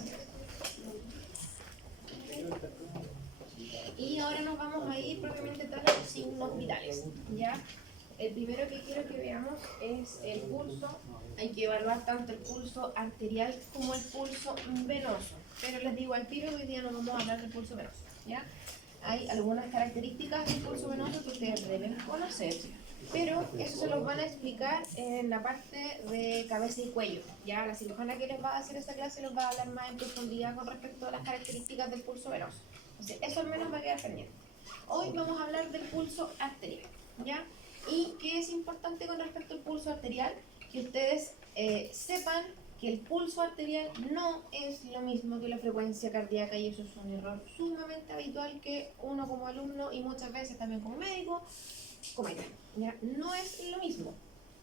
Gracias. Y ahora nos vamos a ir propiamente tal a los signos vitales, ¿ya? El primero que quiero que veamos es el pulso. Hay que evaluar tanto el pulso arterial como el pulso venoso. Pero les digo al tiro que hoy día no vamos a hablar del pulso venoso, ¿ya? Hay algunas características del pulso venoso que ustedes deben conocer, pero eso se los van a explicar en la parte de cabeza y cuello. Ya la cirujana que les va a hacer esta clase les va a hablar más en profundidad con respecto a las características del pulso venoso. Entonces, eso al menos va a quedar pendiente. Hoy vamos a hablar del pulso arterial, ¿ya? ¿Y qué es importante con respecto al pulso arterial? Que ustedes sepan que el pulso arterial no es lo mismo que la frecuencia cardíaca, y eso es un error sumamente habitual que uno como alumno y muchas veces también como médico cometen, ¿ya? No es lo mismo.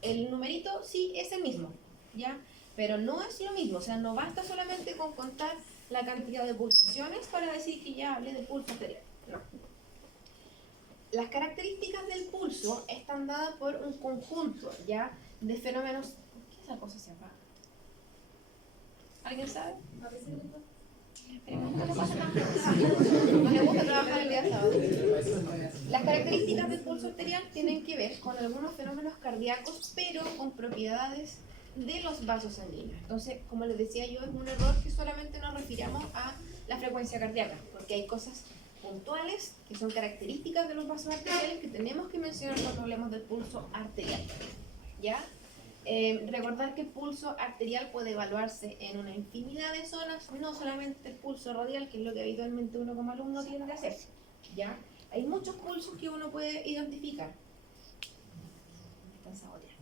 El numerito sí es el mismo, ¿ya? Pero no es lo mismo. O sea, no basta solamente con contar la cantidad de pulsaciones para decir que ya hablé del pulso arterial. No. Las características del pulso están dadas por un conjunto, ¿ya?, de fenómenos. ¿Qué es esa cosa siempre? ¿Alguien sabe? No pasa nada. No le gusta trabajar el día sábado. Las características del pulso arterial tienen que ver con algunos fenómenos cardíacos, pero con propiedades de los vasos sanguíneos. Entonces, como les decía yo, es un error que solamente nos refiramos a la frecuencia cardíaca, porque hay cosas puntuales que son características de los vasos arteriales que tenemos que mencionar cuando hablemos del pulso arterial, ¿ya? Recordar que el pulso arterial puede evaluarse en una infinidad de zonas, no solamente el pulso radial, que es lo que habitualmente uno como alumno tiende a hacer, ¿ya? Hay muchos pulsos que uno puede identificar. Están saboteando.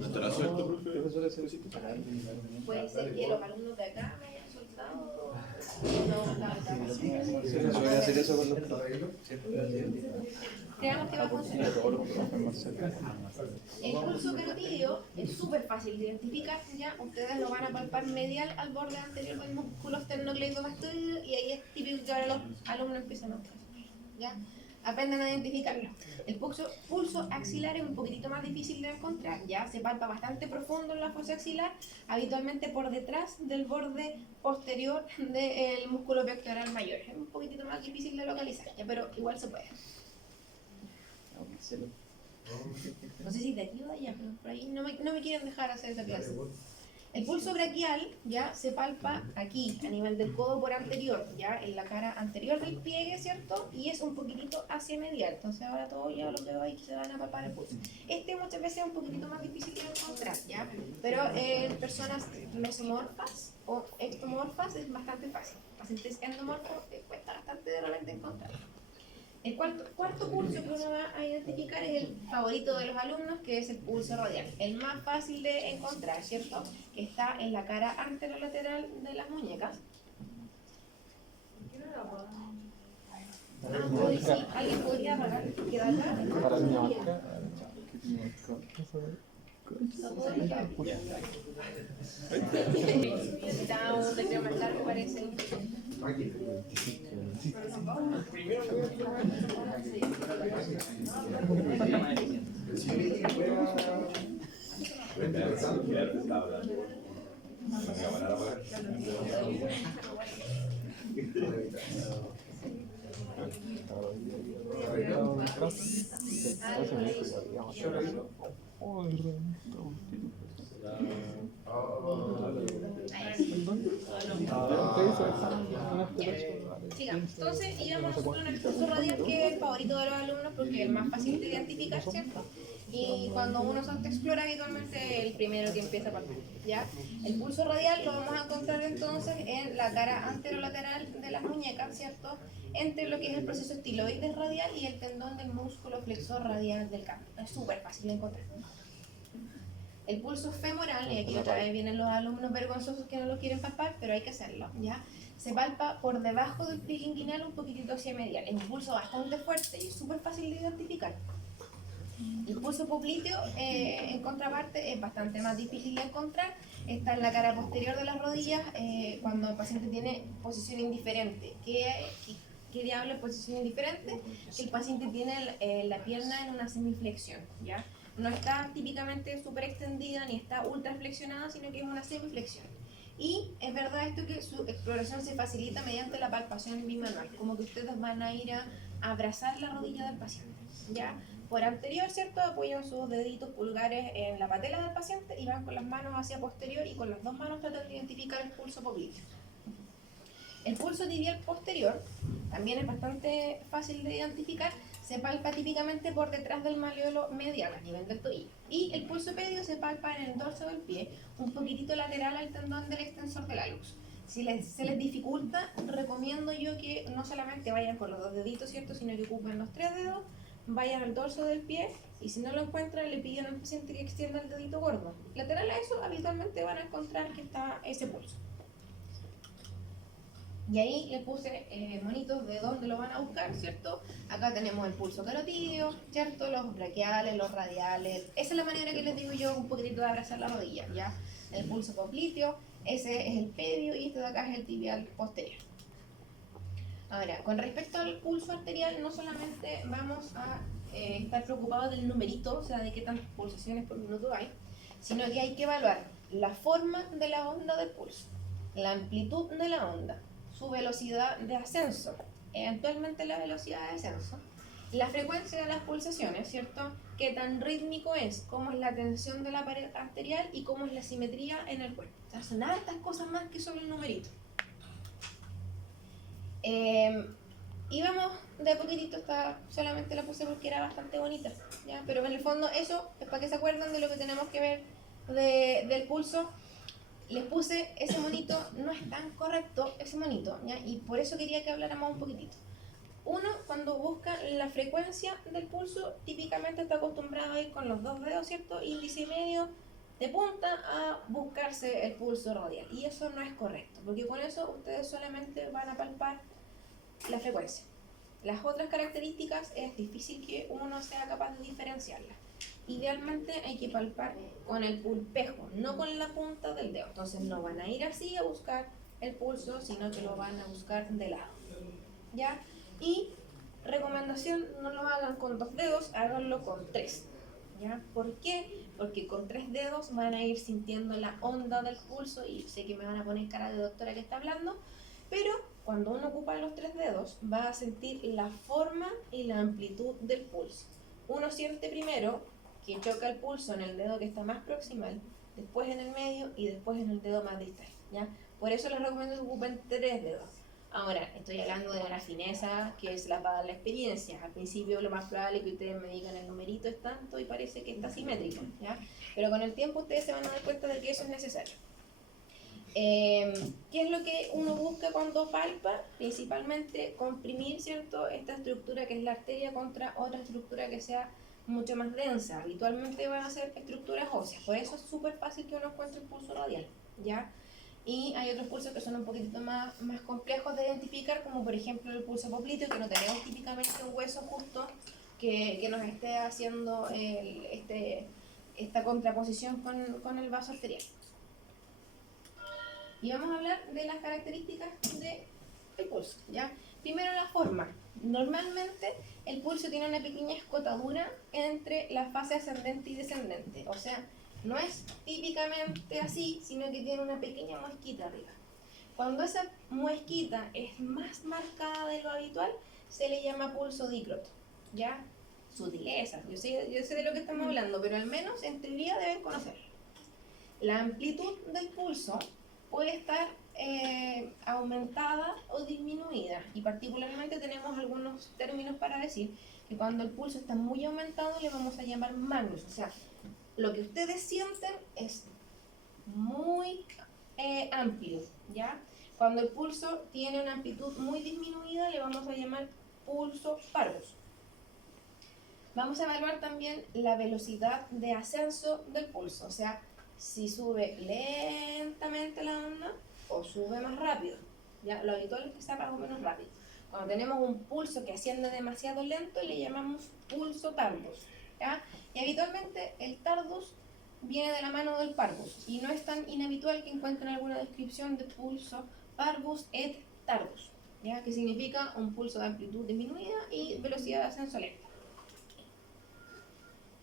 ¿No estará suelto, profe? Puede ser que los alumnos de acá me hayan soltado. No, Se puede hacer eso con los creamos que va a funcionar. El pulso carotídeo es súper fácil de identificar, ya ustedes lo van a palpar medial al borde anterior del músculo esternocleidomastoideo, y ahí es típico que ahora los alumnos empiezan a buscar, ya aprendan a identificarlo. El pulso axilar es un poquitito más difícil de encontrar, ya se palpa bastante profundo en la fosa axilar, habitualmente por detrás del borde posterior del músculo pectoral mayor. Es un poquitito más difícil de localizar, ya, pero igual se puede. No sé si de aquí o de allá, pero por ahí no me quieren dejar hacer esa clase. El pulso braquial ya se palpa aquí, a nivel del codo por anterior, ya en la cara anterior del pliegue, ¿cierto? Y es un poquitito hacia medial. Entonces ahora todos ya los veo ahí que se van a palpar el pulso. Este muchas veces es un poquitito más difícil de encontrar, ¿ya? Pero en personas mesomorfas o ectomorfas es bastante fácil. Pacientes endomorfos cuesta bastante de repente encontrar. El cuarto pulso que uno va a identificar es el favorito de los alumnos, que es el pulso radial, el más fácil de encontrar, ¿cierto? Que está en la cara anterolateral de las muñecas. Sí, ¿alguien podría apagar? ¿Queda acá? Para mi marca. Está un recreo más largo, parece. Sigamos. Entonces íbamos con el pulso radial, que es el favorito de los alumnos porque es el más fácil de identificar, ¿cierto? Y cuando uno se autoexplora, habitualmente el primero que empieza a palpar, ¿ya? El pulso radial lo vamos a encontrar entonces en la cara anterolateral de las muñecas, ¿cierto? Entre lo que es el proceso estiloides radial y el tendón del músculo flexor radial del campo. Es súper fácil de encontrar. El pulso femoral, y aquí otra vez vienen los alumnos vergonzosos que no lo quieren palpar, pero hay que hacerlo, ¿ya? Se palpa por debajo del pliegue inguinal, un poquitito hacia medial. Es un pulso bastante fuerte y es súper fácil de identificar. El pulso popliteo, en contraparte, es bastante más difícil de encontrar. Está en la cara posterior de las rodillas cuando el paciente tiene posición indiferente. ¿Qué diablo es posición indiferente? Que el paciente tiene la pierna en una semiflexión, ¿ya? No está típicamente súper extendida ni está ultra flexionada, sino que es una semiflexión. Y es verdad esto que su exploración se facilita mediante la palpación bimanual, como que ustedes van a ir a abrazar la rodilla del paciente, ¿ya? Por anterior, ¿cierto? Apoyan sus deditos pulgares en la patela del paciente y van con las manos hacia posterior y con las dos manos tratan de identificar el pulso popliteo. El pulso tibial posterior también es bastante fácil de identificar, se palpa típicamente por detrás del malleolo medial a nivel del tobillo. Y el pulso pedio se palpa en el dorso del pie, un poquitito lateral al tendón del extensor del hallux. Si se les dificulta, recomiendo yo que no solamente vayan con los dos deditos, ¿cierto? Sino que ocupen los tres dedos, vayan al dorso del pie y si no lo encuentran, le piden al paciente que extienda el dedito gordo. Lateral a eso, habitualmente van a encontrar que está ese pulso. Y ahí le puse monitos de dónde lo van a buscar, ¿cierto? Acá tenemos el pulso carotídeo, ¿cierto? Los braquiales, los radiales. Esa es la manera que les digo yo un poquitito de abrazar la rodilla, ¿ya? El pulso popliteo, ese es el pedio y este de acá es el tibial posterior. Ahora, con respecto al pulso arterial, no solamente vamos a estar preocupados del numerito, o sea, de qué tantas pulsaciones por minuto hay, sino que hay que evaluar la forma de la onda del pulso, la amplitud de la onda, su velocidad de ascenso, eventualmente la velocidad de descenso, la frecuencia de las pulsaciones, ¿cierto? Qué tan rítmico es, cómo es la tensión de la pared arterial y cómo es la simetría en el cuerpo. O sea, son hartas cosas más que solo el numerito. Y vamos de a poquitito, solamente la puse porque era bastante bonita, ¿ya? Pero en el fondo eso es para que se acuerden de lo que tenemos que ver del pulso. Les puse ese monito, no es tan correcto ese monito, ¿ya? Y por eso quería que habláramos un poquitito. Uno, cuando busca la frecuencia del pulso, típicamente está acostumbrado a ir con los dos dedos, ¿cierto? Índice y medio de punta a buscarse el pulso radial. Y eso no es correcto, porque con eso ustedes solamente van a palpar la frecuencia. Las otras características es difícil que uno sea capaz de diferenciarlas. Idealmente hay que palpar con el pulpejo, no con la punta del dedo. Entonces no van a ir así a buscar el pulso, sino que lo van a buscar de lado. ¿Ya? Y recomendación, no lo hagan con dos dedos, háganlo con tres. ¿Ya? ¿Por qué? Porque con tres dedos van a ir sintiendo la onda del pulso y sé que me van a poner cara de doctora que está hablando, pero cuando uno ocupa los tres dedos va a sentir la forma y la amplitud del pulso. Uno siente primero que choca el pulso en el dedo que está más proximal, después en el medio y después en el dedo más distal, ¿ya? Por eso les recomiendo que ocupen tres dedos. Ahora, estoy hablando de una fineza que es la para la experiencia. Al principio lo más probable es que ustedes me digan el numerito es tanto y parece que está simétrico, ¿ya? Pero con el tiempo ustedes se van a dar cuenta de que eso es necesario. ¿Qué es lo que uno busca cuando palpa? Principalmente comprimir, ¿cierto?, esta estructura que es la arteria contra otra estructura que sea mucho más densa. Habitualmente van a ser estructuras óseas, por eso es súper fácil que uno encuentre el pulso radial, ¿ya? Y hay otros pulsos que son un poquitito más complejos de identificar, como por ejemplo el pulso popliteo, que no tenemos típicamente un hueso justo que nos esté haciendo esta contraposición con el vaso arterial. Y vamos a hablar de las características del pulso, ¿ya? Primero la forma. Normalmente el pulso tiene una pequeña escotadura entre la fase ascendente y descendente. O sea, no es típicamente así, sino que tiene una pequeña muesquita arriba. Cuando esa muesquita es más marcada de lo habitual, se le llama pulso dícroto, ¿ya? Sutileza, yo sé de lo que estamos hablando, pero al menos en teoría deben conocerlo. La amplitud del pulso puede estar aumentada o disminuida, y particularmente tenemos algunos términos para decir que cuando el pulso está muy aumentado le vamos a llamar magnus, o sea, lo que ustedes sienten es muy amplio, ¿ya? Cuando el pulso tiene una amplitud muy disminuida le vamos a llamar pulso parvus. Vamos a evaluar también la velocidad de ascenso del pulso, o sea, si sube lentamente la onda o sube más rápido, ¿ya? Lo habitual es que sea más o menos rápido. Cuando tenemos un pulso que asciende demasiado lento le llamamos pulso tardus, ¿ya? Y habitualmente el tardus viene de la mano del parvus y no es tan inhabitual que encuentren alguna descripción de pulso parvus et tardus, ¿ya? Que significa un pulso de amplitud disminuida y velocidad de ascenso lenta.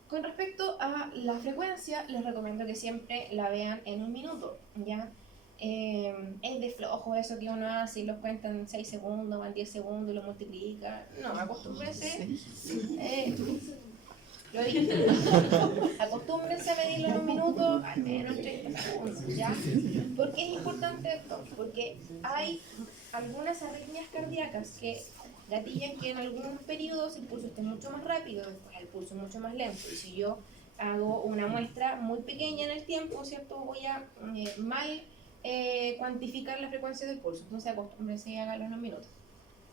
Con respecto a la frecuencia, les recomiendo que siempre la vean en un minuto, ¿ya? Es de flojo eso que uno hace y los cuenta en 6 segundos, van 10 segundos y lo multiplica. No, acostúmbrense. Lo he visto. Acostúmbrense a medirlo en un minuto, al menos 30 segundos, ¿ya? ¿Por qué es importante esto? Porque hay algunas arritmias cardíacas que gatillan que en algunos periodos el pulso esté mucho más rápido, después el pulso mucho más lento. Y si yo hago una muestra muy pequeña en el tiempo, ¿cierto? Voy a mal cuantificar la frecuencia del pulso. Entonces acostúmbrense y háganlo en un minuto.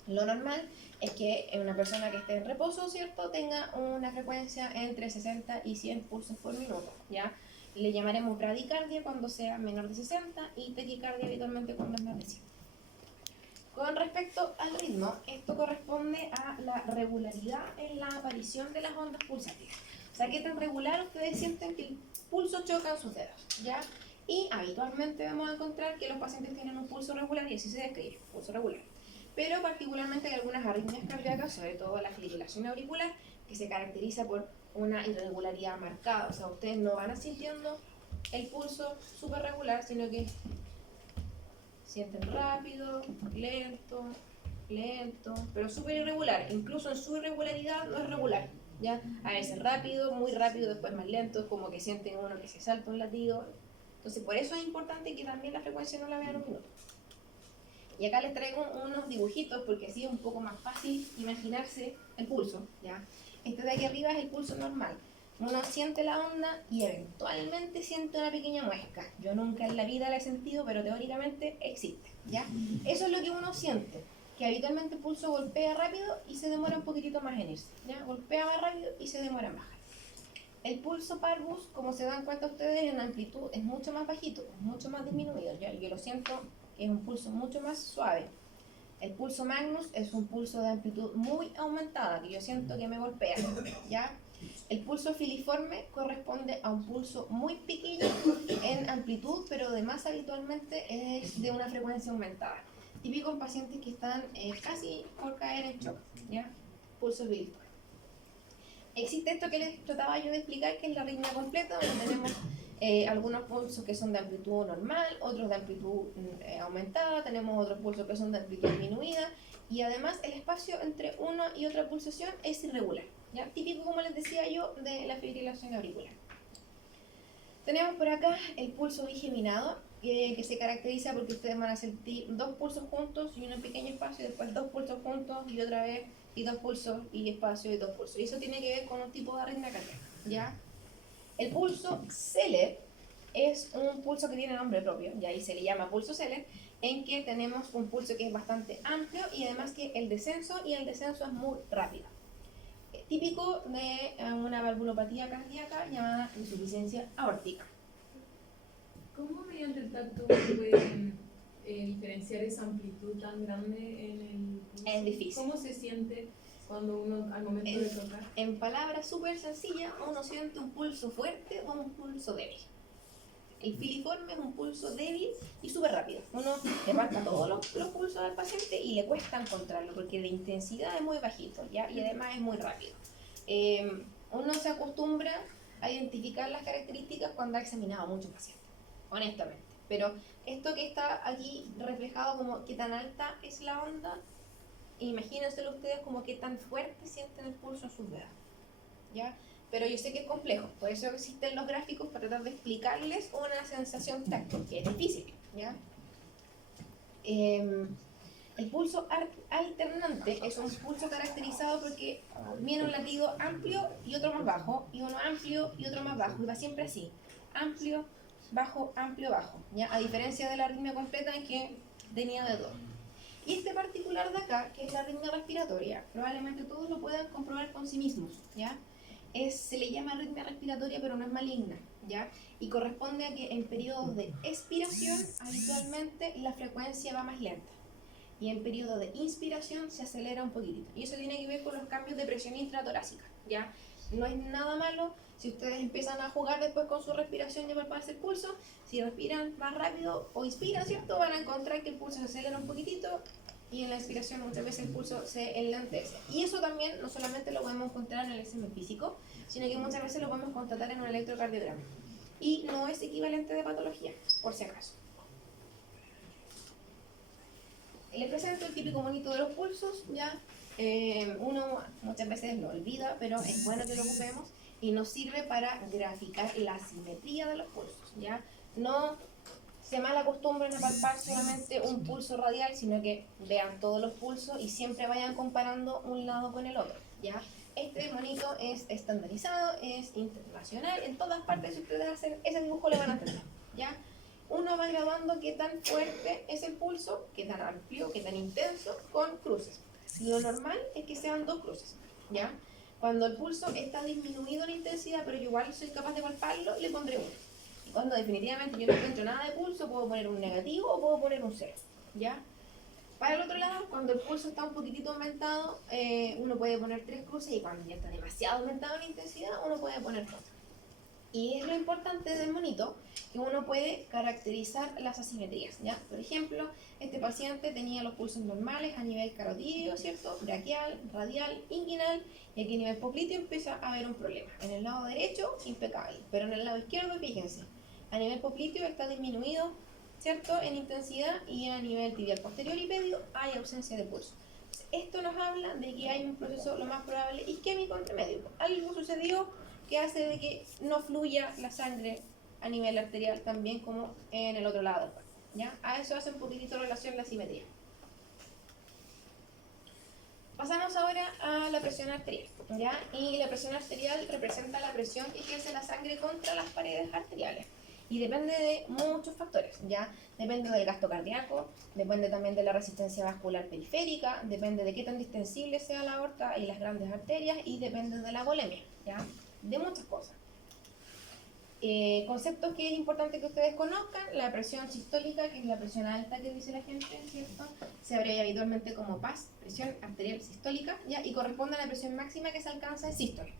Lo normal es que una persona que esté en reposo, ¿cierto?, tenga una frecuencia entre 60 y 100 pulsos por minuto, ¿ya? Le llamaremos bradicardia cuando sea menor de 60 y taquicardia habitualmente cuando es más de 100. Con respecto al ritmo, esto corresponde a la regularidad en la aparición de las ondas pulsátiles. O sea, qué tan regular ustedes sienten que el pulso choca en sus dedos, ¿ya? Y habitualmente vamos a encontrar que los pacientes tienen un pulso regular y así se describe, pulso regular. Pero particularmente hay algunas arritmias cardíacas, sobre todo la fibrilación auricular, que se caracteriza por una irregularidad marcada. O sea, ustedes no van sintiendo el pulso súper regular, sino que sienten rápido, lento, lento, pero súper irregular. Incluso en su irregularidad no es regular, ¿ya? A veces rápido, muy rápido, después más lento, es como que sienten uno que se salta un latido. Entonces, por eso es importante que también la frecuencia no la vean un minuto. Y acá les traigo unos dibujitos porque así es un poco más fácil imaginarse el pulso, ¿ya? Este de aquí arriba es el pulso normal. Uno siente la onda y eventualmente siente una pequeña muesca. Yo nunca en la vida la he sentido, pero teóricamente existe, ¿ya? Eso es lo que uno siente, que habitualmente el pulso golpea rápido y se demora un poquitito más en irse, ¿ya? Golpea más rápido y se demora en bajar. El pulso parvus, como se dan cuenta ustedes, en amplitud es mucho más bajito, es mucho más disminuido, ¿ya? Yo lo siento que es un pulso mucho más suave. El pulso magnus es un pulso de amplitud muy aumentada, que yo siento que me golpea, ¿ya? El pulso filiforme corresponde a un pulso muy pequeño en amplitud, pero además habitualmente es de una frecuencia aumentada. Típico en pacientes que están casi por caer en shock, ¿ya? Pulso filiforme. Existe esto que les trataba yo de explicar, que es la arritmia completa, donde tenemos algunos pulsos que son de amplitud normal, otros de amplitud aumentada, tenemos otros pulsos que son de amplitud disminuida, y además el espacio entre una y otra pulsación es irregular, ¿ya? Típico, como les decía yo, de la fibrilación auricular. Tenemos por acá el pulso bigeminado, que se caracteriza porque ustedes van a sentir dos pulsos juntos y un pequeño espacio, y después dos pulsos juntos y otra vez, y dos pulsos y espacio y dos pulsos. Y eso tiene que ver con un tipo de arritmia cardíaca, ¿ya? El pulso Zeller es un pulso que tiene nombre propio, y ahí se le llama pulso Zeller, en que tenemos un pulso que es bastante amplio y además que el descenso es muy rápido. Típico de una valvulopatía cardíaca llamada insuficiencia aórtica. ¿Cómo mediante el tacto pueden diferenciar esa amplitud tan grande en el pulso? Es difícil. ¿Cómo se siente cuando uno al momento de tocar? En palabras súper sencillas, uno siente un pulso fuerte o un pulso débil. El filiforme es un pulso débil y súper rápido. Uno le marca todos los pulsos al paciente y le cuesta encontrarlo porque de intensidad es muy bajito, ¿ya? Y además es muy rápido. Uno se acostumbra a identificar las características cuando ha examinado a muchos pacientes, honestamente. Pero esto que está aquí reflejado como qué tan alta es la onda, imagínenselo ustedes como qué tan fuerte sienten el pulso en sus dedos, ¿ya? Pero yo sé que es complejo, por eso existen los gráficos para tratar de explicarles una sensación táctil, que es difícil, ¿ya? El pulso alternante es un pulso caracterizado porque viene un latido amplio y otro más bajo, y uno amplio y otro más bajo, y va siempre así, amplio, bajo, ¿ya? A diferencia de la arritmia completa en que tenía de dos. Y este particular de acá, que es la arritmia respiratoria, probablemente todos lo puedan comprobar con sí mismos, ¿ya? Se le llama arritmia respiratoria, pero no es maligna, ¿ya? Y corresponde a que en periodos de expiración habitualmente la frecuencia va más lenta y en periodo de inspiración se acelera un poquitito, y eso tiene que ver con los cambios de presión intratorácica, ¿ya? No es nada malo si ustedes empiezan a jugar después con su respiración y palparse el pulso. Si respiran más rápido o inspiran, ¿cierto?, van a encontrar que el pulso se acelera un poquitito y en la expiración muchas veces el pulso se enlentece. Y eso también no solamente lo podemos encontrar en el examen físico, sino que muchas veces lo podemos constatar en un electrocardiograma. Y no es equivalente de patología, por si acaso. les presento el típico monito de los pulsos, ¿ya? Uno muchas veces lo olvida, pero es bueno que lo ocupemos y nos sirve para graficar la simetría de los pulsos, ¿ya? No se mal acostumbren a palpar solamente un pulso radial, sino que vean todos los pulsos y siempre vayan comparando un lado con el otro, ¿ya? Este monito es estandarizado, es internacional, en todas partes si ustedes hacen ese dibujo lo van a entender, ¿ya? Uno va graduando qué tan fuerte es el pulso, qué tan amplio, qué tan intenso, con cruces. Lo normal es que sean 2 cruces, ¿ya? Cuando el pulso está disminuido en intensidad, pero yo igual soy capaz de palparlo, le pondré 1. Y cuando definitivamente yo no encuentro nada de pulso, puedo poner un negativo o puedo poner un 0, ¿ya? Para el otro lado, cuando el pulso está un poquitito aumentado, uno puede poner 3 cruces, y cuando ya está demasiado aumentado en intensidad, uno puede poner 4. Y es lo importante del monito, que uno puede caracterizar las asimetrías, ¿ya? Por ejemplo, este paciente tenía los pulsos normales a nivel carotídeo, ¿cierto? Braquial, radial, inguinal, y aquí a nivel popliteo empieza a haber un problema. En el lado derecho, impecable, pero en el lado izquierdo, fíjense, a nivel popliteo está disminuido, ¿cierto? En intensidad, y a nivel tibial posterior y medio hay ausencia de pulso. Esto nos habla de que hay un proceso lo más probable isquémico entre medio. Algo sucedió que hace de que no fluya la sangre a nivel arterial también como en el otro lado del cuerpo, ¿ya? A eso hace un poquitito relación la simetría. Pasamos ahora a la presión arterial, ¿ya? Y la presión arterial representa la presión que ejerce la sangre contra las paredes arteriales. Y depende de muchos factores, ¿ya? Depende del gasto cardíaco, depende también de la resistencia vascular periférica, depende de qué tan distensible sea la aorta y las grandes arterias, y depende de la volemia, ¿ya? De muchas cosas. Conceptos que es importante que ustedes conozcan: la presión sistólica, que es la presión alta que dice la gente, ¿cierto? Se abrevia habitualmente como PAS, presión arterial sistólica, ¿ya? Y corresponde a la presión máxima que se alcanza en sístole.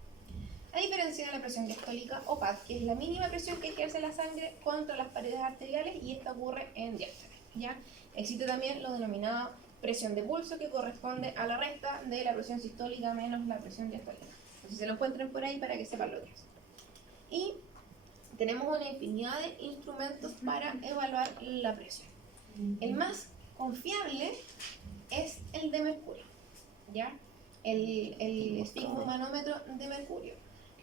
A diferencia de la presión diastólica o PAD, que es la mínima presión que ejerce la sangre contra las paredes arteriales, y esta ocurre en diástole, ¿ya? Existe también lo denominado presión de pulso, que corresponde a la resta de la presión sistólica menos la presión diastólica. Entonces se lo encuentren por ahí para que sepan lo que es. Y tenemos una infinidad de instrumentos para evaluar la presión. El más confiable es el de mercurio, ¿ya? El esfigmomanómetro de mercurio.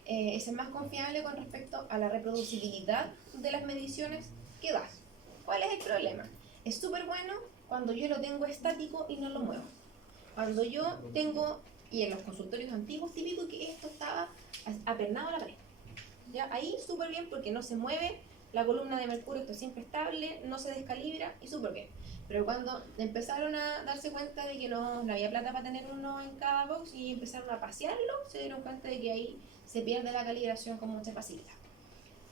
Es el más confiable con respecto a la reproducibilidad de las mediciones que das. ¿Cuál es el problema? Es súper bueno cuando yo lo tengo estático y no lo muevo. Cuando yo tengo, y en los consultorios antiguos, típico que esto estaba apernado a la pared, ¿ya? Ahí súper bien porque no se mueve, la columna de mercurio está siempre estable, no se descalibra y súper bien. Pero cuando empezaron a darse cuenta de que no había plata para tener uno en cada box y empezaron a pasearlo, se dieron cuenta de que ahí se pierde la calibración con mucha facilidad.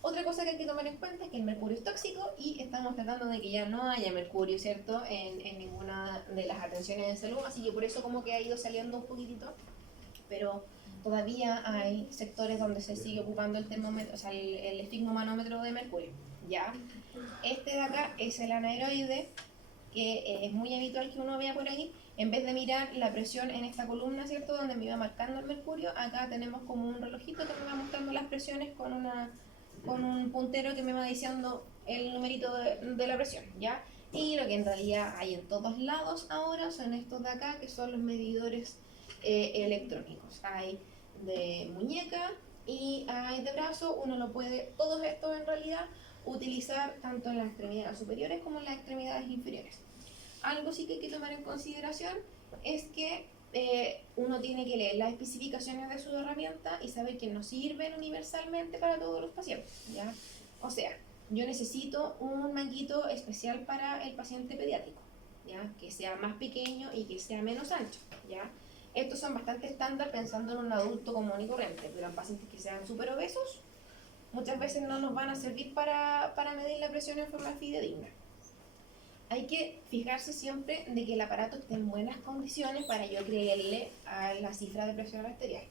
Otra cosa que hay que tomar en cuenta es que el mercurio es tóxico, y estamos tratando de que ya no haya mercurio, ¿cierto?, en ninguna de las atenciones de salud, así que por eso como que ha ido saliendo un poquitito, pero todavía hay sectores donde se sigue ocupando el termómetro, o sea, el esfigmomanómetro de mercurio, ¿ya? Este de acá es el anaeroide, que es muy habitual que uno vea por ahí. En vez de mirar la presión en esta columna, ¿cierto?, donde me va marcando el mercurio, acá tenemos como un relojito que me va mostrando las presiones con un puntero que me va diciendo el numerito de la presión, ¿ya? Y lo que en realidad hay en todos lados ahora son estos de acá, que son los medidores electrónicos. Hay de muñeca y hay de brazo. Uno lo puede, todos estos en realidad, utilizar tanto en las extremidades superiores como en las extremidades inferiores. Algo sí que hay que tomar en consideración es que uno tiene que leer las especificaciones de su herramienta y saber que no sirven universalmente para todos los pacientes, ¿ya? O sea, yo necesito un manguito especial para el paciente pediátrico, ¿ya? Que sea más pequeño y que sea menos ancho, ¿ya? Estos son bastante estándar pensando en un adulto común y corriente, pero en pacientes que sean súper obesos, muchas veces no nos van a servir para medir la presión en forma fidedigna. Hay que fijarse siempre de que el aparato esté en buenas condiciones para yo creerle a la cifra de presión arterial.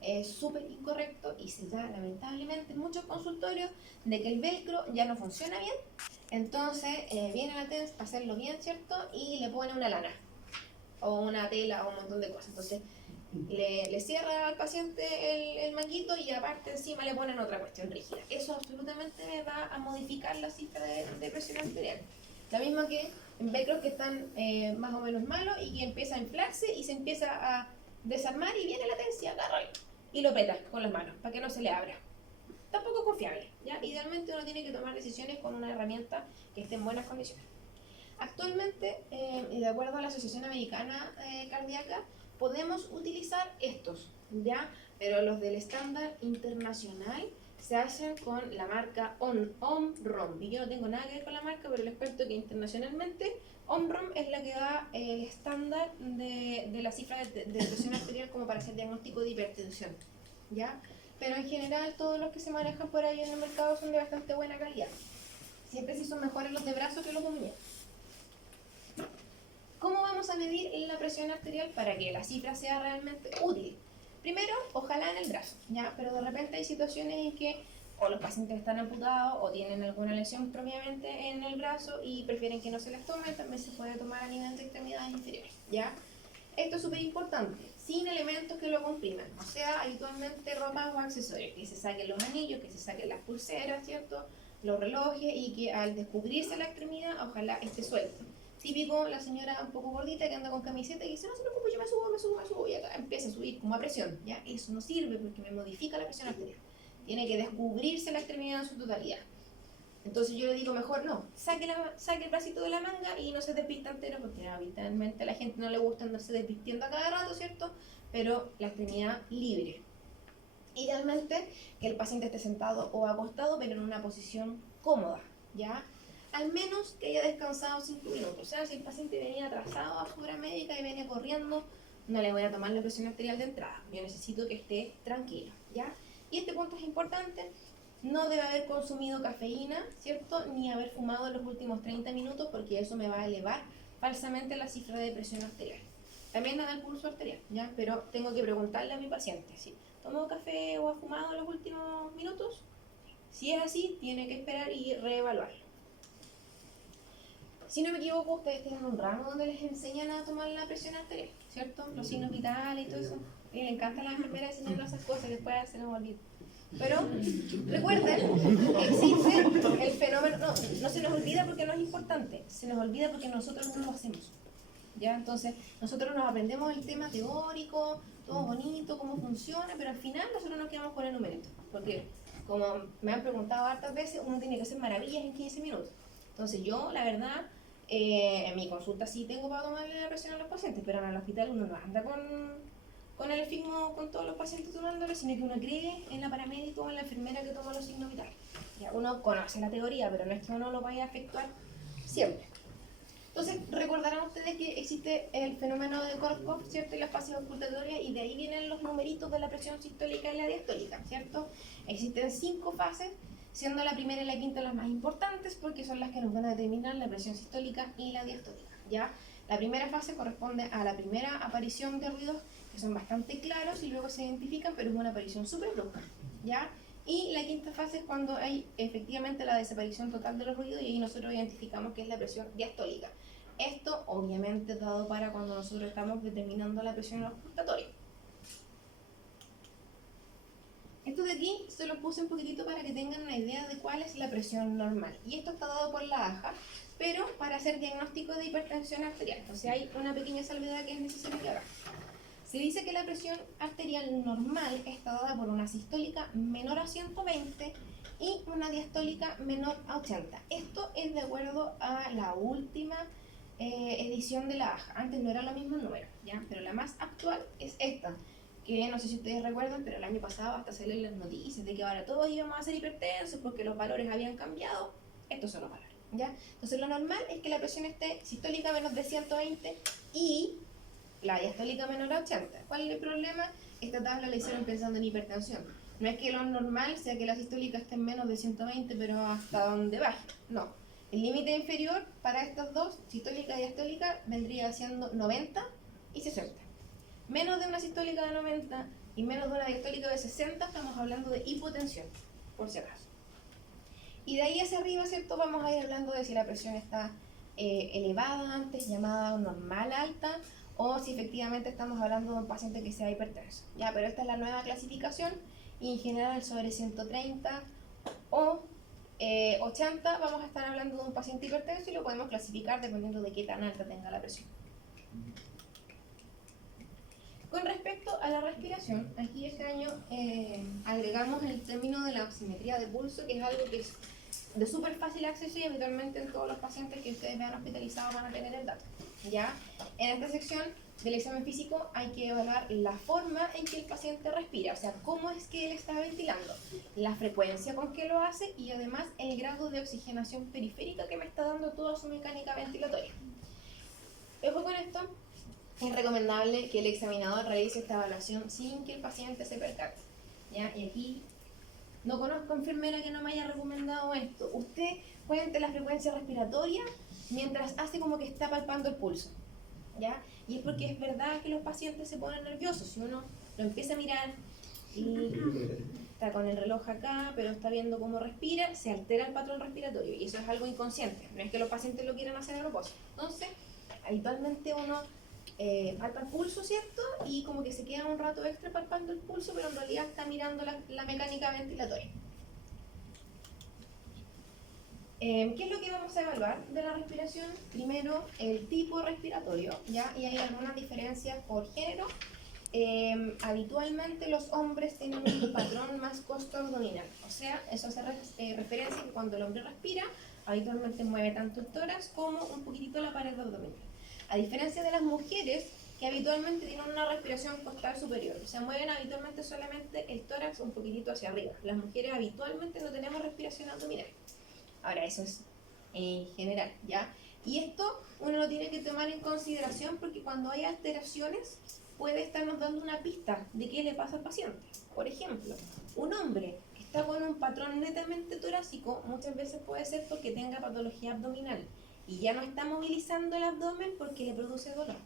Es súper incorrecto y se da lamentablemente en muchos consultorios de que el velcro ya no funciona bien, entonces viene la TENS a hacerlo bien, ¿cierto? Y le pone una lana o una tela o un montón de cosas. Entonces le cierra al paciente el manguito y aparte encima le ponen otra cuestión rígida. Eso absolutamente va a modificar la cifra de presión arterial. Lo mismo que en velcros que están más o menos malos y que empieza a inflarse y se empieza a desarmar y viene la tensión, agarra y lo aprieta con las manos para que no se le abra. Tampoco es confiable, ¿ya? Idealmente uno tiene que tomar decisiones con una herramienta que esté en buenas condiciones. Actualmente, y de acuerdo a la Asociación Americana Cardíaca, podemos utilizar estos, ¿ya? Pero los del estándar internacional se hacen con la marca Omron. Y yo no tengo nada que ver con la marca, pero les cuento que internacionalmente Omron es la que da el estándar de la cifra de presión arterial como para hacer diagnóstico de hipertensión, ¿ya? Pero en general todos los que se manejan por ahí en el mercado son de bastante buena calidad. Siempre sí son mejores los de brazos que los de muñeca. ¿Cómo vamos a medir la presión arterial para que la cifra sea realmente útil? Primero, ojalá en el brazo, ¿ya? Pero de repente hay situaciones en que o los pacientes están amputados o tienen alguna lesión propiamente en el brazo y prefieren que no se les tome, también se puede tomar a nivel de extremidades inferiores, ¿ya? Esto es súper importante, sin elementos que lo compriman, o sea, habitualmente ropa o accesorios, que se saquen los anillos, que se saquen las pulseras, ¿cierto? Los relojes y que al descubrirse la extremidad, ojalá esté suelto. Típico, la señora un poco gordita que anda con camiseta y dice, no se preocupe, yo me subo, y acá empieza a subir como a presión, ¿ya? Eso no sirve porque me modifica la presión arterial. Tiene que descubrirse la extremidad en su totalidad. Entonces yo le digo, mejor no, saque el bracito de la manga y no se despista entero, porque habitualmente a la gente no le gusta andarse desvistiendo a cada rato, ¿cierto? Pero la extremidad libre. Idealmente que el paciente esté sentado o acostado, pero en una posición cómoda, ¿ya? Al menos que haya descansado 5 minutos. O sea, si el paciente venía atrasado a su hora médica y venía corriendo, no le voy a tomar la presión arterial de entrada. Yo necesito que esté tranquilo, ¿ya? Y este punto es importante. No debe haber consumido cafeína, ¿cierto? Ni haber fumado en los últimos 30 minutos porque eso me va a elevar falsamente la cifra de presión arterial. También nada el pulso arterial, ¿ya? Pero tengo que preguntarle a mi paciente si tomó café o ha fumado en los últimos minutos. Si es así, tiene que esperar y reevaluarlo. Si no me equivoco, ustedes tienen un ramo donde les enseñan a tomar la presión arterial, ¿cierto? Los signos vitales y todo eso. Y le encanta a las enfermeras enseñarnos esas cosas, después se nos olvida. Pero recuerden que existe el fenómeno, no se nos olvida porque no es importante, se nos olvida porque nosotros no lo hacemos. ¿Ya? Entonces, nosotros nos aprendemos el tema teórico, todo bonito, cómo funciona, pero al final nosotros nos quedamos con el numerito. Porque, como me han preguntado hartas veces, uno tiene que hacer maravillas en 15 minutos. Entonces, yo, la verdad, en mi consulta sí tengo para tomarle la presión a los pacientes, pero en el hospital uno no anda con el efigmo con todos los pacientes tomándole, sino que uno cree en la paramédico o en la enfermera que toma los signos vitales. Ya, uno conoce la teoría, pero no es que uno lo vaya a efectuar siempre. Entonces, recordarán ustedes que existe el fenómeno de Korsakoff, ¿cierto? Y las fases ocultatorias, y de ahí vienen los numeritos de la presión sistólica y la diastólica, ¿cierto? Existen 5 fases, siendo la primera y la quinta las más importantes porque son las que nos van a determinar la presión sistólica y la diastólica, ¿ya? La primera fase corresponde a la primera aparición de ruidos que son bastante claros y luego se identifican, pero es una aparición súper brusca, ¿ya? Y la quinta fase es cuando hay efectivamente la desaparición total de los ruidos y ahí nosotros identificamos que es la presión diastólica. Esto obviamente es dado para cuando nosotros estamos determinando la presión auscultatoria. Esto de aquí se lo puse un poquitito para que tengan una idea de cuál es la presión normal. Y esto está dado por la AJA, pero para hacer diagnóstico de hipertensión arterial. Entonces hay una pequeña salvedad que es necesario que haga. Se dice que la presión arterial normal está dada por una sistólica menor a 120 y una diastólica menor a 80. Esto es de acuerdo a la última edición de la AJA. Antes no era lo mismo el número, ¿ya? Pero la más actual es esta, que no sé si ustedes recuerdan, pero el año pasado hasta salieron las noticias de que ahora todos íbamos a ser hipertensos porque los valores habían cambiado. Estos son los valores, ¿ya? Entonces lo normal es que la presión esté sistólica menos de 120 y la diastólica menor a 80. ¿Cuál es el problema? Esta tabla la hicieron pensando en hipertensión. No es que lo normal sea que la sistólica esté en menos de 120, pero hasta donde baje. No. El límite inferior para estas dos, sistólica y diastólica, vendría siendo 90 y 60. Menos de una sistólica de 90 y menos de una diastólica de 60, estamos hablando de hipotensión, por si acaso. Y de ahí hacia arriba, ¿cierto? Vamos a ir hablando de si la presión está elevada antes, llamada normal alta, o si efectivamente estamos hablando de un paciente que sea hipertenso. Ya, pero esta es la nueva clasificación y en general sobre 130 o 80 vamos a estar hablando de un paciente hipertenso y lo podemos clasificar dependiendo de qué tan alta tenga la presión. Con respecto a la respiración, aquí este año agregamos el término de la oximetría de pulso, que es algo que es de súper fácil acceso y habitualmente en todos los pacientes que ustedes vean hospitalizados van a tener el dato. ¿Ya? En esta sección del examen físico hay que evaluar la forma en que el paciente respira, o sea, cómo es que él está ventilando, la frecuencia con que lo hace y además el grado de oxigenación periférica que me está dando toda su mecánica ventilatoria. Ojo con esto, es recomendable que el examinador realice esta evaluación sin que el paciente se percate. ¿Ya? Y aquí no conozco enfermera que no me haya recomendado esto. Usted cuente la frecuencia respiratoria mientras hace como que está palpando el pulso. ¿Ya? Y es porque es verdad que los pacientes se ponen nerviosos. Si uno lo empieza a mirar y está con el reloj acá, pero está viendo cómo respira, se altera el patrón respiratorio y eso es algo inconsciente. No es que los pacientes lo quieran hacer a propósito. Entonces, habitualmente uno palpa el pulso, ¿cierto? Y como que se queda un rato extra palpando el pulso, pero en realidad está mirando la mecánica ventilatoria. ¿Qué es lo que vamos a evaluar de la respiración? Primero, el tipo respiratorio, ¿ya? Y hay algunas diferencias por género. Habitualmente los hombres tienen un patrón más costo-abdominal, o sea, eso hace referencia a que cuando el hombre respira, habitualmente mueve tanto el tórax como un poquitito la pared abdominal. A diferencia de las mujeres, que habitualmente tienen una respiración costal superior, o sea, mueven habitualmente solamente el tórax un poquitito hacia arriba. Las mujeres habitualmente no tenemos respiración abdominal. Ahora, eso es en general, ¿ya? Y esto uno lo tiene que tomar en consideración porque cuando hay alteraciones puede estarnos dando una pista de qué le pasa al paciente. Por ejemplo, un hombre que está con un patrón netamente torácico muchas veces puede ser porque tenga patología abdominal y ya no está movilizando el abdomen porque le produce dolor,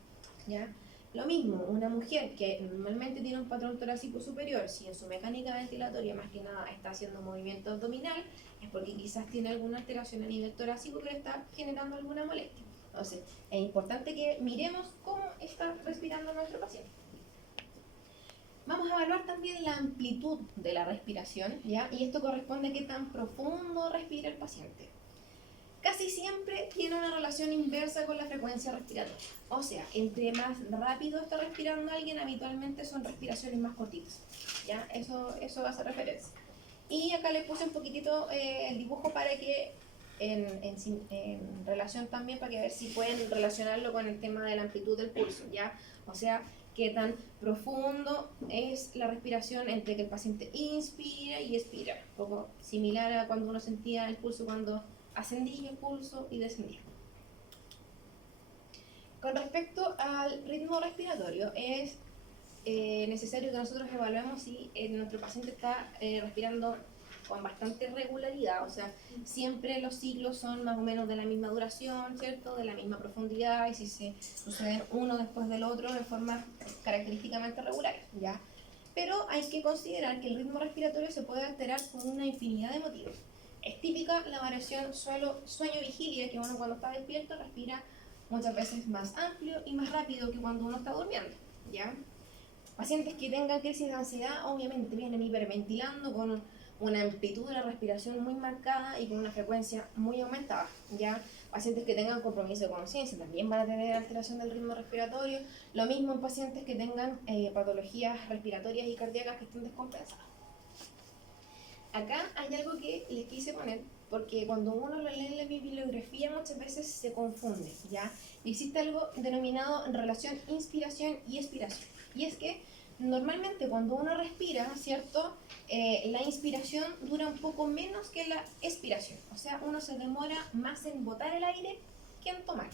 ¿ya? Lo mismo, una mujer que normalmente tiene un patrón torácico superior, si en su mecánica ventilatoria más que nada está haciendo movimiento abdominal, es porque quizás tiene alguna alteración a nivel torácico que le está generando alguna molestia. Entonces, es importante que miremos cómo está respirando nuestro paciente. Vamos a evaluar también la amplitud de la respiración, ¿ya? Y esto corresponde a qué tan profundo respira el paciente. Casi siempre tiene una relación inversa con la frecuencia respiratoria. O sea, entre más rápido está respirando alguien, habitualmente son respiraciones más cortitas. ¿Ya? Eso hace referencia. Y acá les puse un poquitito el dibujo para que, en relación también, para que a ver si pueden relacionarlo con el tema de la amplitud del pulso. ¿Ya? O sea, qué tan profundo es la respiración entre que el paciente inspira y expira. Un poco similar a cuando uno sentía el pulso cuando ascendía el pulso y descendía. Con respecto al ritmo respiratorio, es necesario que nosotros evaluemos si nuestro paciente está respirando con bastante regularidad, o sea, siempre los ciclos son más o menos de la misma duración, ¿cierto? De la misma profundidad y si se suceden uno después del otro de forma característicamente regular, ¿ya? Pero hay que considerar que el ritmo respiratorio se puede alterar por una infinidad de motivos. Es típica la variación sueño-vigilia, que uno cuando está despierto respira muchas veces más amplio y más rápido que cuando uno está durmiendo, ¿ya? Pacientes que tengan crisis de ansiedad obviamente vienen hiperventilando con una amplitud de la respiración muy marcada y con una frecuencia muy aumentada, ¿ya? Pacientes que tengan compromiso de conciencia también van a tener alteración del ritmo respiratorio. Lo mismo en pacientes que tengan patologías respiratorias y cardíacas que estén descompensadas. Acá hay algo que les quise poner, porque cuando uno lo lee en la bibliografía muchas veces se confunde, ¿ya? Existe algo denominado en relación inspiración y expiración. Y es que normalmente cuando uno respira, ¿cierto? La inspiración dura un poco menos que la expiración. O sea, uno se demora más en botar el aire que en tomar.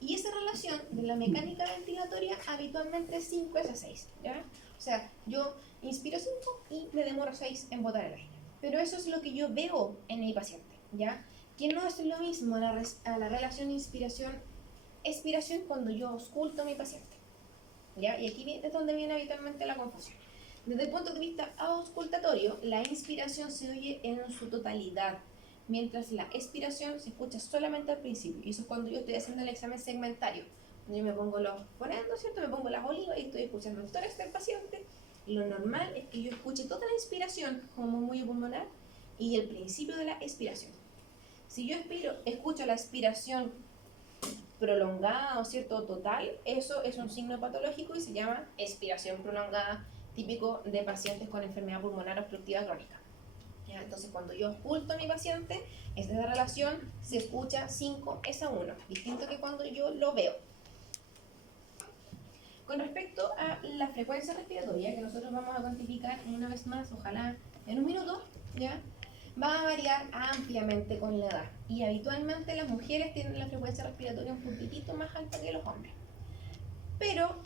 Y esa relación de la mecánica ventilatoria habitualmente es 5 a 6, ¿ya? O sea, yo inspiro 5 y me demoro 6 en botar el aire. Pero eso es lo que yo veo en mi paciente, ¿ya? Que no es lo mismo a la relación inspiración-expiración cuando yo ausculto a mi paciente, ¿ya? Y aquí es donde viene habitualmente la confusión. Desde el punto de vista auscultatorio, la inspiración se oye en su totalidad, mientras la expiración se escucha solamente al principio. Y eso es cuando yo estoy haciendo el examen segmentario. Yo me pongo los fonendos, ¿cierto? Me pongo las olivas y estoy escuchando el tórax del paciente. Lo normal es que yo escuche toda la inspiración como murmullo pulmonar y el principio de la expiración. Si yo escucho la expiración prolongada o cierto total, eso es un signo patológico y se llama expiración prolongada, típico de pacientes con enfermedad pulmonar obstructiva crónica. ¿Ya? Entonces, cuando yo oculto a mi paciente, esta relación se escucha 5:1, distinto que cuando yo lo veo. Con respecto a la frecuencia respiratoria, que nosotros vamos a cuantificar una vez más, ojalá en un minuto, ¿ya? Va a variar ampliamente con la edad. Y habitualmente las mujeres tienen la frecuencia respiratoria un poquitito más alta que los hombres. Pero,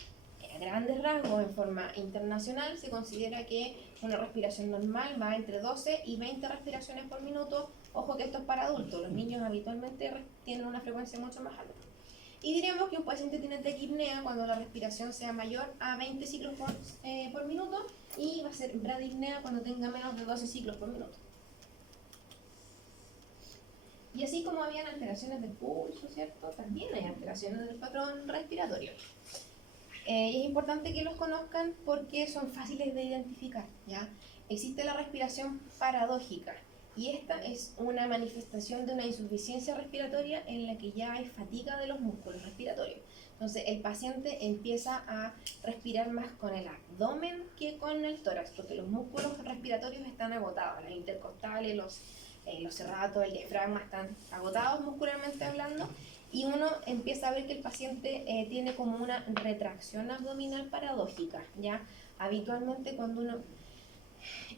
a grandes rasgos, en forma internacional, se considera que una respiración normal va entre 12 y 20 respiraciones por minuto. Ojo que esto es para adultos, los niños habitualmente tienen una frecuencia mucho más alta. Y diríamos que un paciente tiene taquipnea cuando la respiración sea mayor a 20 ciclos por minuto, y va a ser bradipnea cuando tenga menos de 12 ciclos por minuto. Y así como habían alteraciones del pulso, ¿cierto? También hay alteraciones del patrón respiratorio. Y es importante que los conozcan porque son fáciles de identificar, ¿ya? Existe la respiración paradójica, y esta es una manifestación de una insuficiencia respiratoria en la que ya hay fatiga de los músculos respiratorios. Entonces el paciente empieza a respirar más con el abdomen que con el tórax, porque los músculos respiratorios están agotados, las intercostales, los serratos, el diafragma están agotados muscularmente hablando, y uno empieza a ver que el paciente tiene como una retracción abdominal paradójica, ¿ya? Habitualmente cuando uno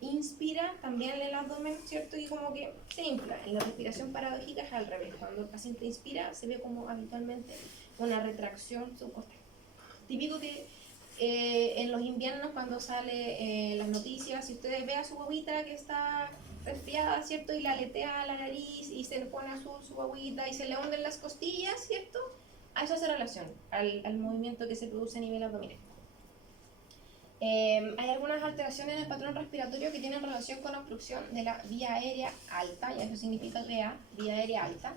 inspira, también el abdomen, ¿cierto? Y como que se infla. En la respiración paradójica es al revés. Cuando el paciente inspira, se ve como habitualmente una retracción subcostal. Típico que en los inviernos, cuando sale las noticias, si ustedes ven a su guaguita que está resfriada, ¿cierto? Y la aletea a la nariz y se le pone azul su guaguita y se le hunden las costillas, ¿cierto? A eso hace relación, al movimiento que se produce a nivel abdominal. Hay algunas alteraciones en el patrón respiratorio que tienen relación con la obstrucción de la vía aérea alta, y eso significa vía aérea alta,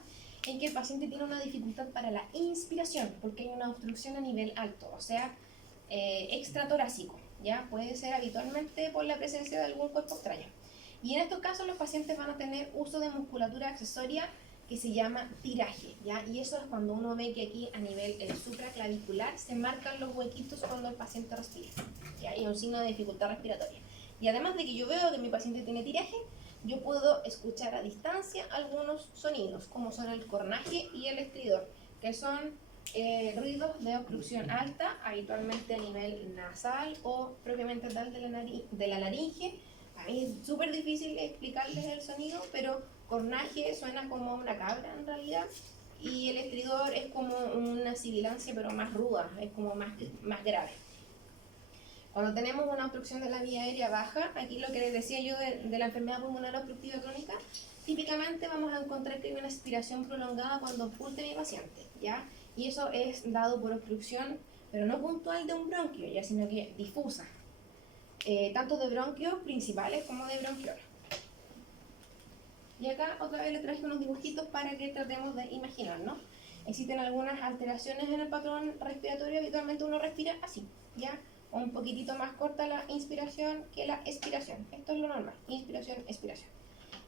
en que el paciente tiene una dificultad para la inspiración, porque hay una obstrucción a nivel alto, o sea, extratorácico, ¿ya? Puede ser habitualmente por la presencia de algún cuerpo extraño. Y en estos casos los pacientes van a tener uso de musculatura accesoria que se llama tiraje, ¿ya? Y eso es cuando uno ve que aquí a nivel supraclavicular se marcan los huequitos cuando el paciente respira, ¿ya? Y es un signo de dificultad respiratoria. Y además de que yo veo que mi paciente tiene tiraje, yo puedo escuchar a distancia algunos sonidos, como son el cornaje y el estridor, que son ruidos de obstrucción alta, habitualmente a nivel nasal o propiamente tal de la laringe. A mí es súper difícil explicarles el sonido, pero cornaje suena como una cabra en realidad, y el estridor es como una sibilancia pero más ruda, es como más grave. Cuando tenemos una obstrucción de la vía aérea baja, aquí lo que les decía yo de la enfermedad pulmonar obstructiva crónica, típicamente vamos a encontrar que hay una expiración prolongada cuando oculte mi paciente, ¿ya? Y eso es dado por obstrucción, pero no puntual de un bronquio, ya, sino que difusa, tanto de bronquios principales como de bronquiolos. Y acá otra vez les traje unos dibujitos para que tratemos de imaginarnos. Existen algunas alteraciones en el patrón respiratorio, habitualmente uno respira así, ¿ya? O un poquitito más corta la inspiración que la expiración. Esto es lo normal, inspiración, expiración.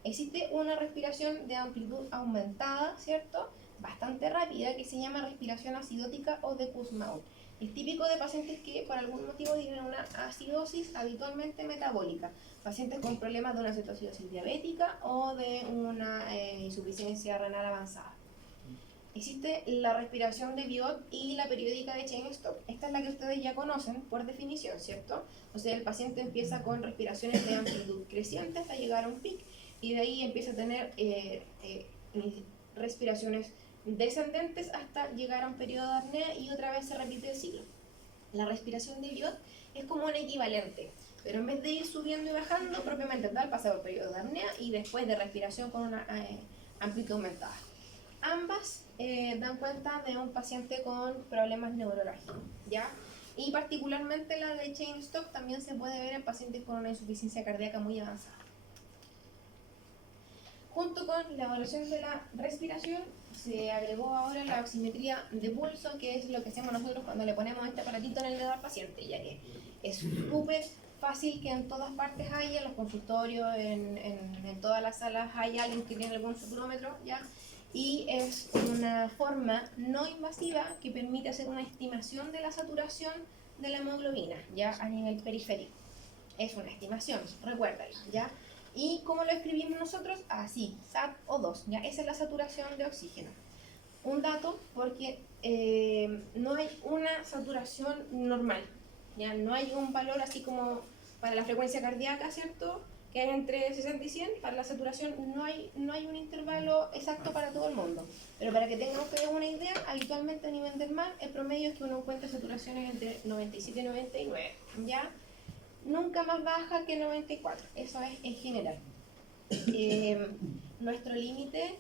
Existe una respiración de amplitud aumentada, ¿cierto? Bastante rápida, que se llama respiración acidótica o de Kussmaul. Es típico de pacientes que por algún motivo tienen una acidosis habitualmente metabólica. Pacientes con problemas de una cetoacidosis diabética o de una insuficiencia renal avanzada. Existe la respiración de Biot y la periódica de Cheyne-Stokes. Esta es la que ustedes ya conocen por definición, ¿cierto? O sea, el paciente empieza con respiraciones de amplitud creciente hasta llegar a un pic, y de ahí empieza a tener respiraciones descendentes hasta llegar a un periodo de apnea, y otra vez se repite el ciclo. La respiración de Biot es como un equivalente, pero en vez de ir subiendo y bajando, propiamente tal, pasa por periodo de apnea y después de respiración con una amplitud aumentada. Ambas dan cuenta de un paciente con problemas neurológicos, ¿ya? Y particularmente la de Cheyne-Stokes también se puede ver en pacientes con una insuficiencia cardíaca muy avanzada. Junto con la evaluación de la respiración, se agregó ahora la oximetría de pulso, que es lo que hacemos nosotros cuando le ponemos este aparatito en el dedo al paciente, ya que es súper fácil que en todas partes haya, en los consultorios, en todas las salas hay alguien que tiene algún saturómetro, ¿ya? Y es una forma no invasiva que permite hacer una estimación de la saturación de la hemoglobina, ya a nivel periférico. Es una estimación, recuérdala, ¿ya? ¿Y cómo lo escribimos nosotros? Así, SAT-O2, ¿ya? Esa es la saturación de oxígeno. Un dato, porque no hay una saturación normal, ¿ya? No hay un valor así como para la frecuencia cardíaca, ¿cierto?, que es entre 60 y 100, para la saturación no hay un intervalo exacto para todo el mundo. Pero para que tengan ustedes una idea, habitualmente a nivel del mar, el promedio es que uno encuentra saturaciones entre 97 y 99, ¿ya? Nunca más baja que 94, eso es en general. Nuestro límite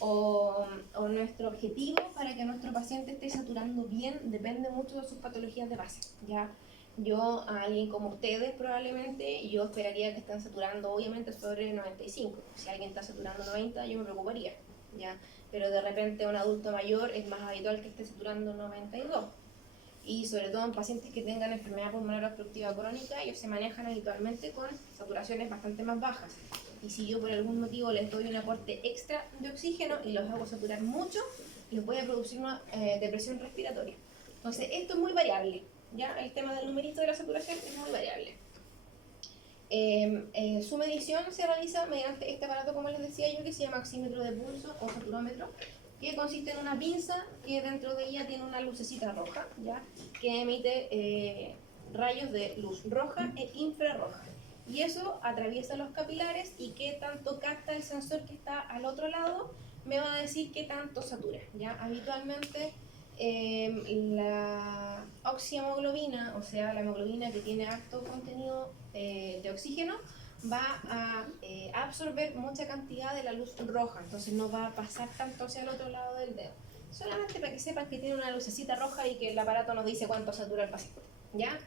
o nuestro objetivo para que nuestro paciente esté saturando bien depende mucho de sus patologías de base, ¿ya? Yo, a alguien como ustedes probablemente, yo esperaría que estén saturando obviamente sobre 95. Si alguien está saturando 90, yo me preocuparía, ¿ya? Pero de repente un adulto mayor es más habitual que esté saturando 92. Y sobre todo en pacientes que tengan enfermedad pulmonar obstructiva crónica, ellos se manejan habitualmente con saturaciones bastante más bajas. Y si yo por algún motivo les doy un aporte extra de oxígeno y los hago saturar mucho, les voy a producir una depresión respiratoria. Entonces esto es muy variable, ¿ya? El tema del numerito de la saturación es muy variable. Su medición se realiza mediante este aparato, como les decía yo, que se llama oxímetro de pulso o saturómetro, que consiste en una pinza que dentro de ella tiene una lucecita roja, ¿ya? Que emite rayos de luz roja e infrarroja. Y eso atraviesa los capilares y qué tanto capta el sensor que está al otro lado me va a decir qué tanto satura, ¿ya? Habitualmente la oxihemoglobina, o sea, la hemoglobina que tiene alto contenido de oxígeno, va a absorber mucha cantidad de la luz roja, entonces no va a pasar tanto hacia el otro lado del dedo. Solamente para que sepan que tiene una lucecita roja y que el aparato nos dice cuánto satura el paciente, ¿ya?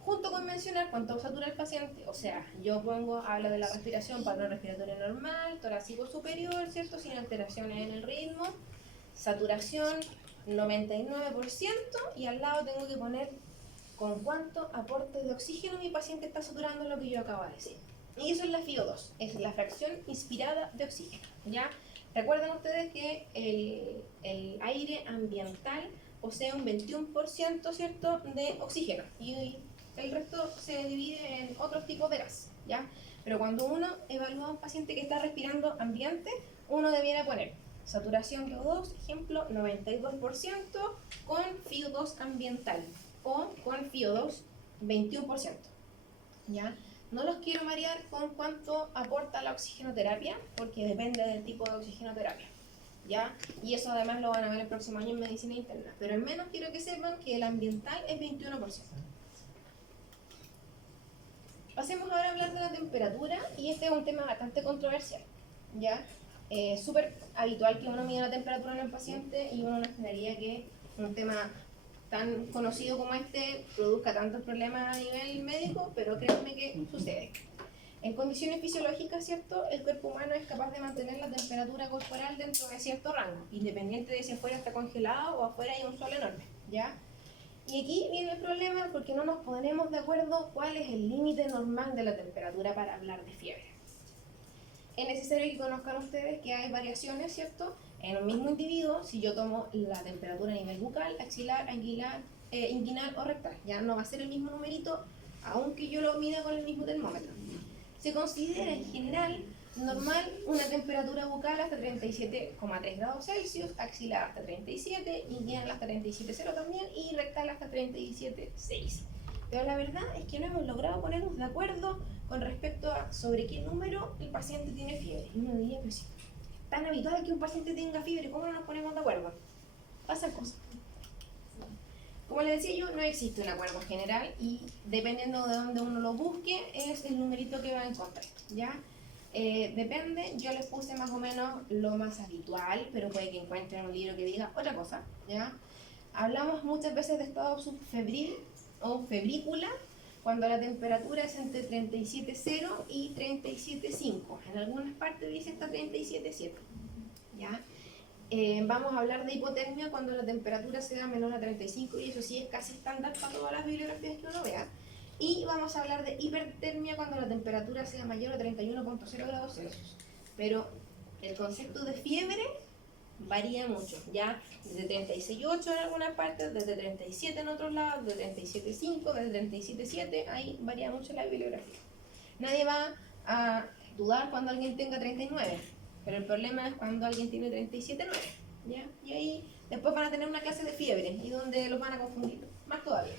Junto con mencionar cuánto satura el paciente, o sea, yo hablo de la respiración, patrón respiratorio normal, torácico superior, ¿cierto? Sin alteraciones en el ritmo, saturación 99%, y al lado tengo que poner con cuánto aporte de oxígeno mi paciente está saturando, lo que yo acabo de decir. Y eso es la FiO2, es la fracción inspirada de oxígeno, ¿ya? Recuerden ustedes que el aire ambiental posee un 21%, ¿cierto?, de oxígeno, y el resto se divide en otros tipos de gas, ¿ya? Pero cuando uno evalúa a un paciente que está respirando ambiente, uno debiera poner saturación de O2, ejemplo, 92% con FiO2 ambiental o con FiO2 21%, ¿ya? No los quiero marear con cuánto aporta la oxigenoterapia, porque depende del tipo de oxigenoterapia, ¿ya? Y eso además lo van a ver el próximo año en medicina interna. Pero al menos quiero que sepan que el ambiental es 21%. Pasemos ahora a hablar de la temperatura, y este es un tema bastante controversial, ¿ya? Súper habitual que uno mida la temperatura en el paciente y uno no esperaría que un tema tan conocido como este produzca tantos problemas a nivel médico, pero créanme que sucede. En condiciones fisiológicas, ¿cierto?, el cuerpo humano es capaz de mantener la temperatura corporal dentro de cierto rango, independiente de si afuera está congelado o afuera hay un sol enorme, ¿ya? Y aquí viene el problema porque no nos ponemos de acuerdo cuál es el límite normal de la temperatura para hablar de fiebre. Es necesario que conozcan ustedes que hay variaciones, ¿cierto?, en un mismo individuo. Si yo tomo la temperatura a nivel bucal, axilar, inguinal o rectal, ya no va a ser el mismo numerito, aunque yo lo mida con el mismo termómetro. Se considera en general normal una temperatura bucal hasta 37,3 grados Celsius, axilar hasta 37, inguinal hasta 37,0 también, y rectal hasta 37,6. Pero la verdad es que no hemos logrado ponernos de acuerdo con respecto a sobre qué número el paciente tiene fiebre. Y uno diría, pues es tan habitual que un paciente tenga fiebre, ¿cómo no nos ponemos de acuerdo? Pasan cosas. Como les decía yo, no existe un acuerdo general y dependiendo de dónde uno lo busque, es el numerito que va a encontrar, ¿ya? Depende, yo les puse más o menos lo más habitual, pero puede que encuentren un libro que diga otra cosa, ¿ya? Hablamos muchas veces de estado subfebril o febrícula, cuando la temperatura es entre 37,0 y 37,5. En algunas partes dice hasta 37,7, ¿ya? Vamos a hablar de hipotermia cuando la temperatura sea menor a 35, y eso sí es casi estándar para todas las bibliografías que uno vea. Y vamos a hablar de hipertermia cuando la temperatura sea mayor a 31.0 grados Celsius. Pero el concepto de fiebre varía mucho, ya desde 36.8 en algunas partes, desde 37 en otros lados, de 37.5, desde 37.7, ahí varía mucho la bibliografía. Nadie va a dudar cuando alguien tenga 39, pero el problema es cuando alguien tiene 37.9, ¿ya? Y ahí después van a tener una clase de fiebre y donde los van a confundir más todavía.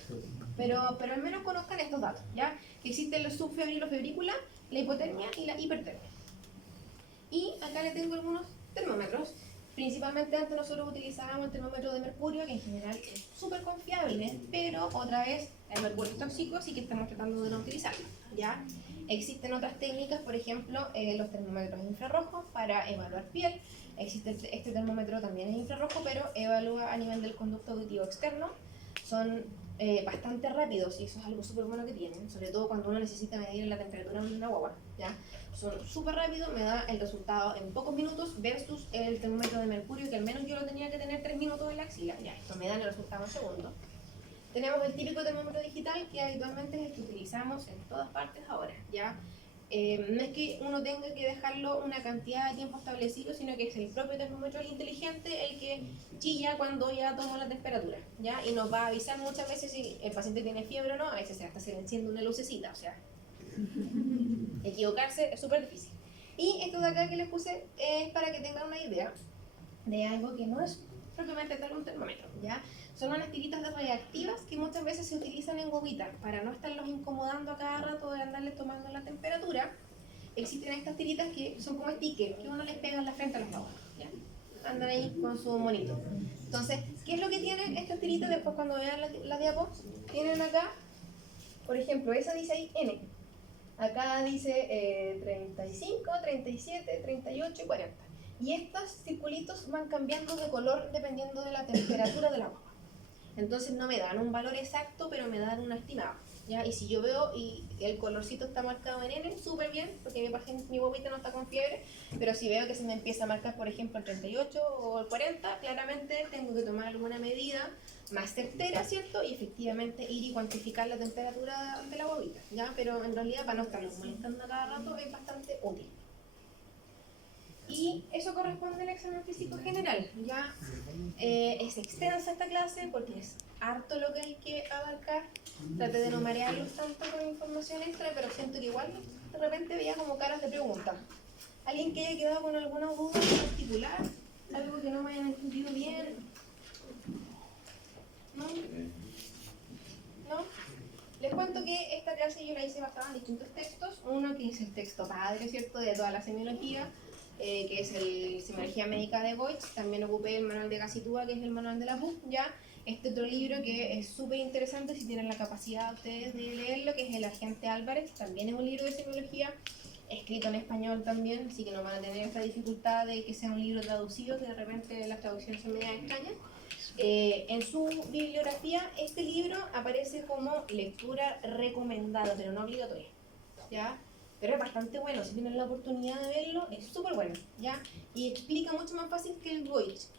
Pero al menos conozcan estos datos, ¿ya? Que existen los subfebrilos febrícula, la hipotermia y la hipertermia. Y acá le tengo algunos termómetros. Principalmente antes nosotros utilizábamos el termómetro de mercurio, que en general es súper confiable, pero otra vez el mercurio es tóxico, así que estamos tratando de no utilizarlo, ¿ya? Existen otras técnicas, por ejemplo, los termómetros infrarrojos para evaluar piel. Existe este termómetro también es infrarrojo, pero evalúa a nivel del conducto auditivo externo. Son bastante rápidos y eso es algo súper bueno que tienen, sobre todo cuando uno necesita medir la temperatura de una guagua, ¿ya? Son súper rápidos, me da el resultado en pocos minutos versus el termómetro de mercurio, que al menos yo lo tenía que tener 3 minutos en la axila. Ya, esto me da el resultado en segundos. Tenemos el típico termómetro digital, que habitualmente es el que utilizamos en todas partes ahora, ¿ya? No es que uno tenga que dejarlo una cantidad de tiempo establecido, sino que es el propio termómetro inteligente el que chilla cuando ya tomó la temperatura, ¿ya? Y nos va a avisar muchas veces si el paciente tiene fiebre o no, a veces hasta se le enciende una lucecita, o sea, equivocarse es súper difícil. Y esto de acá que les puse es para que tengan una idea de algo que no es propiamente tal un termómetro, ¿ya? Son unas tiritas radioactivas que muchas veces se utilizan en guaguitas para no estarlos incomodando a cada rato de andarles tomando la temperatura. Existen estas tiritas que son como stickers que uno les pega en la frente a los guaguas, ¿ya? Andan ahí con su monito. Entonces, ¿qué es lo que tienen estas tiritas? Después cuando vean la diapo, tienen acá, por ejemplo, esa dice ahí N. Acá dice 35, 37, 38 y 40. Y estos circulitos van cambiando de color dependiendo de la temperatura del agua. Entonces no me dan un valor exacto, pero me dan un estimado, ¿ya? Y si yo veo y el colorcito está marcado en N, súper bien, porque mi bobita no está con fiebre, pero si veo que se me empieza a marcar, por ejemplo, el 38 o el 40, claramente tengo que tomar alguna medida más certera, ¿cierto? Y efectivamente ir y cuantificar la temperatura de la bobita, ¿ya? Pero en realidad para no estarnos molestando a cada rato es bastante útil. Y eso corresponde al examen físico general, ¿ya? Es extensa esta clase porque es harto lo que hay que abarcar. Traté de no marearlos tanto con información extra, pero siento que igual de repente veía como caras de pregunta. ¿Alguien que haya quedado con alguna duda en particular? ¿Algo que no me hayan entendido bien? ¿No? ¿No? Les cuento que esta clase yo la hice basada en distintos textos. Uno que es el texto padre, ¿cierto?, de toda la semiología, que es el Semiología Médica de Goetz. También ocupé el manual de Gacitúa, que es el manual de la PUC, ¿ya? Este otro libro que es súper interesante si tienen la capacidad ustedes de leerlo, que es El Agente Álvarez. También es un libro de semiología, escrito en español también, así que no van a tener esta dificultad de que sea un libro traducido, que de repente las traducciones son medio extrañas. En su bibliografía, este libro aparece como lectura recomendada, pero no obligatoria, ¿ya? Pero es bastante bueno, si tienen la oportunidad de verlo, es súper bueno, ¿ya? Y explica mucho más fácil que el Goetz,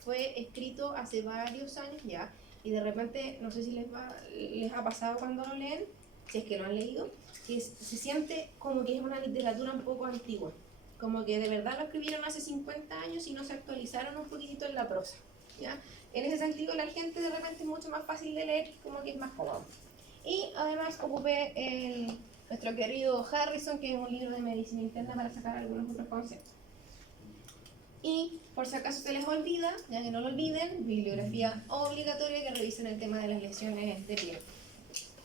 fue escrito hace varios años ya, y de repente, no sé si les ha pasado cuando lo leen, si es que lo han leído, que se siente como que es una literatura un poco antigua, como que de verdad lo escribieron hace 50 años y no se actualizaron un poquitito en la prosa, ¿ya? En ese sentido, la gente de repente es mucho más fácil de leer, como que es más cómodo. Y además ocupé nuestro querido Harrison, que es un libro de medicina interna para sacar algunos otros conceptos. Y por si acaso se les olvida, ya que no lo olviden, bibliografía obligatoria que revisen el tema de las lesiones de piel.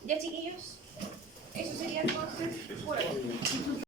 Ya, chiquillos, eso sería entonces por hoy.